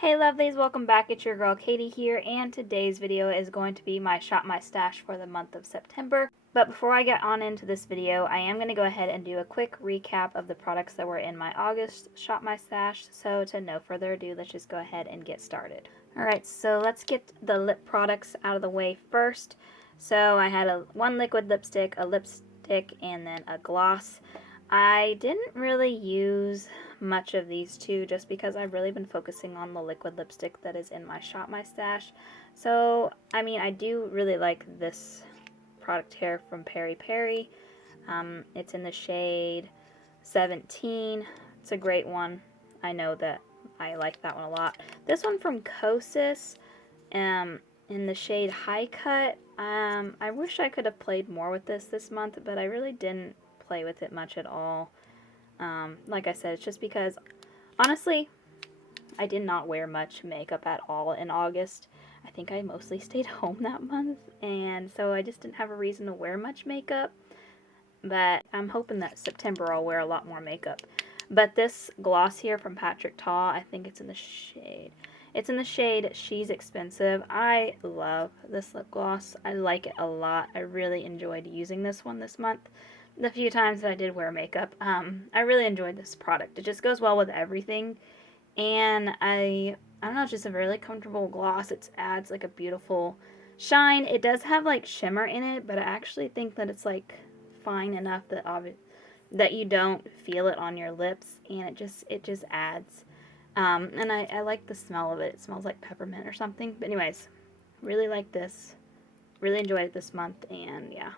Hey lovelies, welcome back. It's your girl Katie here, and today's video is going to be my Shop My Stash for the month of September. But before I get on into this video, I am going to go ahead and do a quick recap of the products that were in my August Shop My Stash. So to no further ado, let's just go ahead and get started. Alright, so let's get the lip products out of the way first. So I had one liquid lipstick, a lipstick, and then a gloss. I didn't really use much of these two just because I've really been focusing on the liquid lipstick that is in my Shop My Stash. So, I mean, I do really like this product here from Perry Perry. It's in the shade 17. It's a great one. I know that I like that one a lot. This one from Kosas, in the shade High Cut. I wish I could have played more with this month, but I really didn't play with it much at all. Like I said, it's just because, honestly, I did not wear much makeup at all in August. I think I mostly stayed home that month, and so I just didn't have a reason to wear much makeup. But I'm hoping that September I'll wear a lot more makeup. But this gloss here from Patrick Ta, I think it's in the shade. It's in the shade She's Expensive. I love this lip gloss. I like it a lot. I really enjoyed using this one this month. The few times that I did wear makeup, I really enjoyed this product. It just goes well with everything, and I don't know, it's just a really comfortable gloss. It adds like a beautiful shine. It does have like shimmer in it, but I actually think that it's like fine enough that you don't feel it on your lips, and it just adds. And I like the smell of it. It smells like peppermint or something. But anyways, really like this. Really enjoyed it this month, and yeah.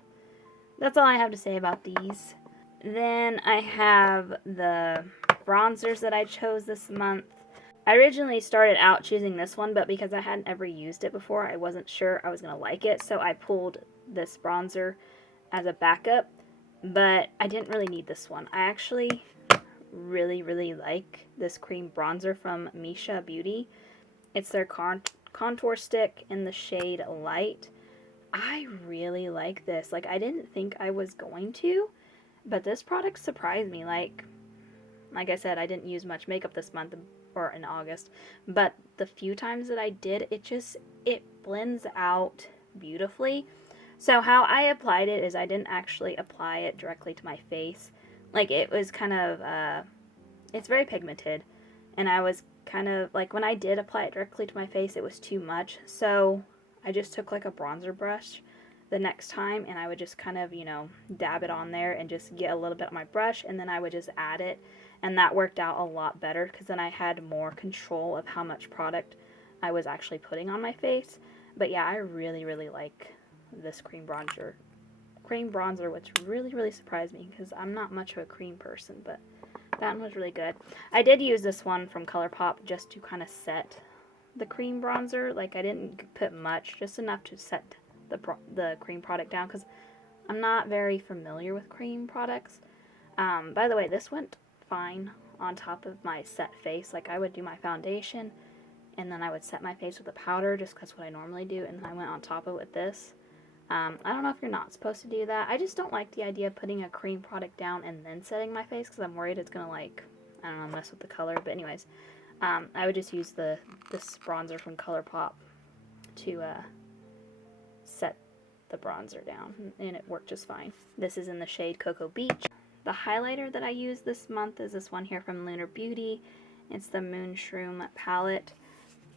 That's all I have to say about these. Then I have the bronzers that I chose this month. I originally started out choosing this one, but because I hadn't ever used it before, I wasn't sure I was going to like it, so I pulled this bronzer as a backup, but I didn't really need this one. I actually really like this cream bronzer from Misha Beauty. It's their contour stick in the shade Light. I really like this. Like, I didn't think I was going to, but this product surprised me. Like I said, I didn't use much makeup this month or in August, but the few times that I did, it blends out beautifully. So how I applied it is I didn't actually apply it directly to my face. Like, it was kind of, it's very pigmented, and I was kind of, like, when I did apply it directly to my face, it was too much. So I just took like a bronzer brush the next time, and I would just kind of, dab it on there and just get a little bit on my brush, and then I would just add it, and that worked out a lot better because then I had more control of how much product I was actually putting on my face. But yeah, I really like this cream bronzer, which really surprised me because I'm not much of a cream person, but that one was really good. I did use this one from ColourPop just to kind of set the cream bronzer. Like, I didn't put much, just enough to set the cream product down because I'm not very familiar with cream products. By the way, this went fine on top of my set face. Like, I would do my foundation, and then I would set my face with a powder, just because what I normally do, and then I went on top of it with this. I don't know if you're not supposed to do that. I just don't like the idea of putting a cream product down and then setting my face, because I'm worried it's going to, like, I don't know, mess with the color. But anyways, I would just use this bronzer from ColourPop to set the bronzer down, and it worked just fine. This is in the shade Cocoa Beach. The highlighter that I used this month is this one here from Lunar Beauty. It's the Moon Shroom palette.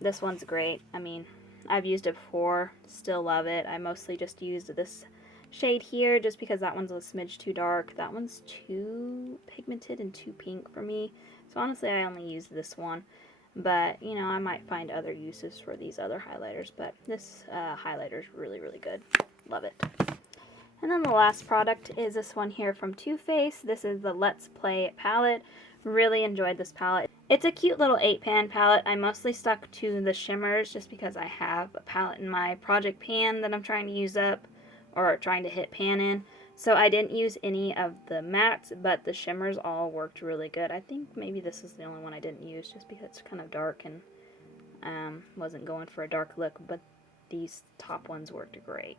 This one's great. I mean, I've used it before, still love it. I mostly just used this shade here just because that one's a smidge too dark. That one's too pigmented and too pink for me. So honestly, I only used this one. But, I might find other uses for these other highlighters. But this highlighter is really good. Love it. And then the last product is this one here from Too Faced. This is the Let's Play palette. Really enjoyed this palette. It's a cute little 8-pan palette. I mostly stuck to the shimmers just because I have a palette in my project pan that I'm trying to use up, or trying to hit pan in. So I didn't use any of the mattes, but the shimmers all worked really good. I think maybe this is the only one I didn't use just because it's kind of dark and wasn't going for a dark look, but these top ones worked great.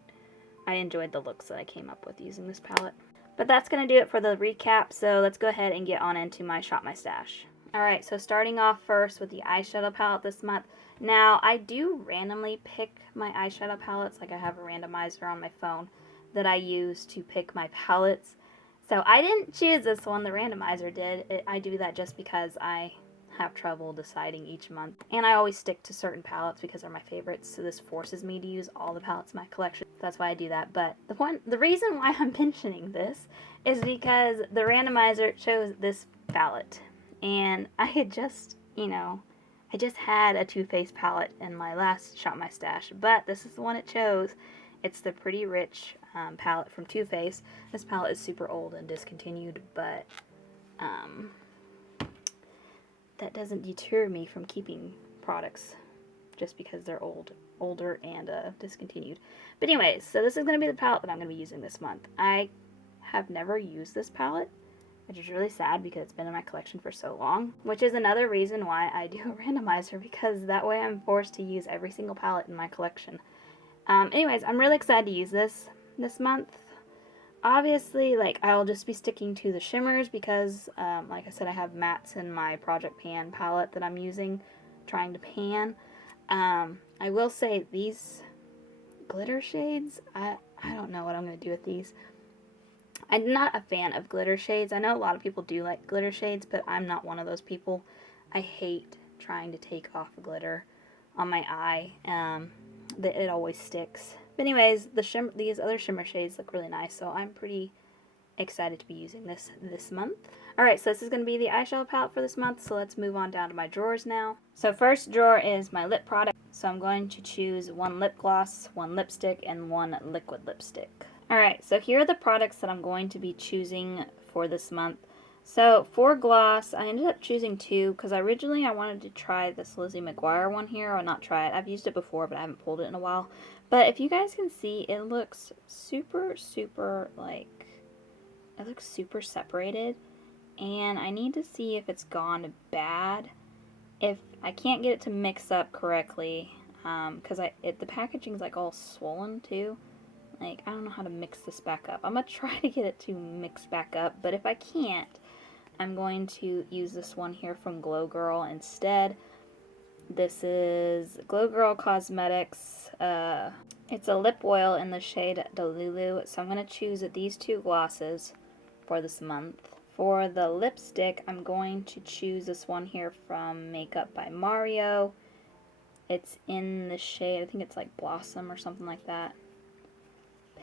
I enjoyed the looks that I came up with using this palette. But that's going to do it for the recap, so let's go ahead and get on into my Shop My Stash. Alright, so starting off first with the eyeshadow palette this month. Now, I do randomly pick my eyeshadow palettes, like I have a randomizer on my phone that I use to pick my palettes. So I didn't choose this one, the randomizer did. I do that just because I have trouble deciding each month. And I always stick to certain palettes because they're my favorites, so this forces me to use all the palettes in my collection. That's why I do that. But the reason why I'm mentioning this is because the randomizer chose this palette. And I had just, I just had a Too Faced palette in my last Shop My Stash, but this is the one it chose. It's the Pretty Rich palette from Too Faced. This palette is super old and discontinued, but that doesn't deter me from keeping products just because they're older and discontinued. But anyways, so this is going to be the palette that I'm going to be using this month. I have never used this palette, which is really sad because it's been in my collection for so long, which is another reason why I do a randomizer, because that way I'm forced to use every single palette in my collection. Anyways, I'm really excited to use this month. Obviously, I'll just be sticking to the shimmers because, like I said, I have mattes in my Project Pan palette that I'm using, trying to pan. I will say these glitter shades, I don't know what I'm going to do with these. I'm not a fan of glitter shades. I know a lot of people do like glitter shades, but I'm not one of those people. I hate trying to take off glitter on my eye. It always sticks. But anyways, these other shimmer shades look really nice, so I'm pretty excited to be using this month. Alright, so this is going to be the eyeshadow palette for this month, so let's move on down to my drawers now. So first drawer is my lip product. So I'm going to choose one lip gloss, one lipstick, and one liquid lipstick. Alright, so here are the products that I'm going to be choosing for this month. So for gloss, I ended up choosing two because originally I wanted to try this Lizzie McGuire one here, or not try it. I've used it before, but I haven't pulled it in a while. But if you guys can see, it looks super separated. And I need to see if it's gone bad. If I can't get it to mix up correctly, because the packaging's like all swollen too. I don't know how to mix this back up. I'm going to try to get it to mix back up, but if I can't, I'm going to use this one here from Glow Girl instead. This is Glow Girl Cosmetics. It's a lip oil in the shade Delulu, so I'm going to choose these two glosses for this month. For the lipstick, I'm going to choose this one here from Makeup by Mario. It's in the shade, I think it's like Blossom or something like that.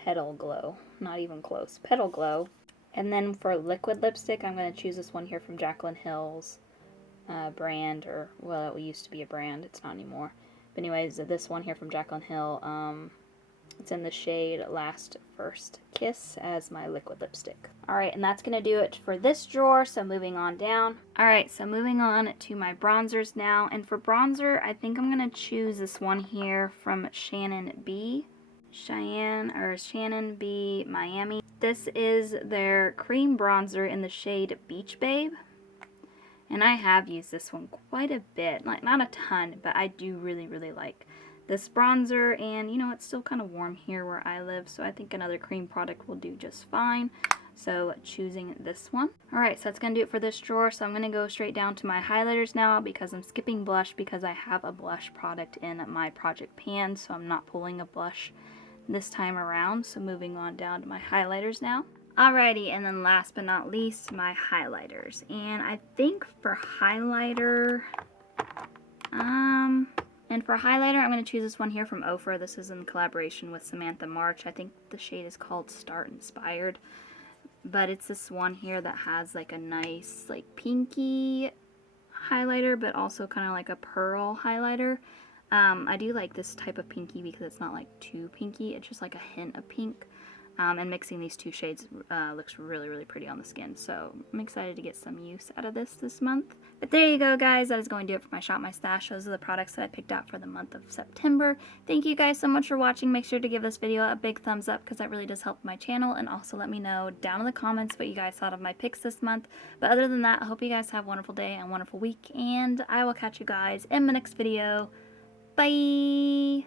Petal Glow. Not even close. Petal Glow. And then for liquid lipstick, I'm going to choose this one here from Jaclyn Hill's brand, or, well, it used to be a brand. It's not anymore. But anyways, this one here from Jaclyn Hill, it's in the shade Last First Kiss as my liquid lipstick. Alright, and that's going to do it for this drawer, so moving on down. Alright, so moving on to my bronzers now. And for bronzer, I think I'm going to choose this one here from Shannon B. Shannon B. Miami. This is their cream bronzer in the shade Beach Babe. And I have used this one quite a bit. Not a ton, but I do really like this bronzer. And, it's still kind of warm here where I live, so I think another cream product will do just fine. So, choosing this one. Alright, so that's going to do it for this drawer. So, I'm going to go straight down to my highlighters now because I'm skipping blush because I have a blush product in my Project Pan, so I'm not pulling a blush this time around. So moving on down to my highlighters now. Alrighty, and then last but not least, my highlighters. And I think for highlighter, I'm going to choose this one here from Ofra. This is in collaboration with Samantha March. I think the shade is called Start Inspired. But it's this one here that has like a nice pinky highlighter, but also kind of like a pearl highlighter. I do like this type of pinky because it's not too pinky. It's just like a hint of pink. And mixing these two shades looks really pretty on the skin. So I'm excited to get some use out of this month. But there you go, guys. That is going to do it for my Shop My Stash. Those are the products that I picked out for the month of September. Thank you guys so much for watching. Make sure to give this video a big thumbs up because that really does help my channel. And also let me know down in the comments what you guys thought of my picks this month. But other than that, I hope you guys have a wonderful day and a wonderful week. And I will catch you guys in my next video. Bye!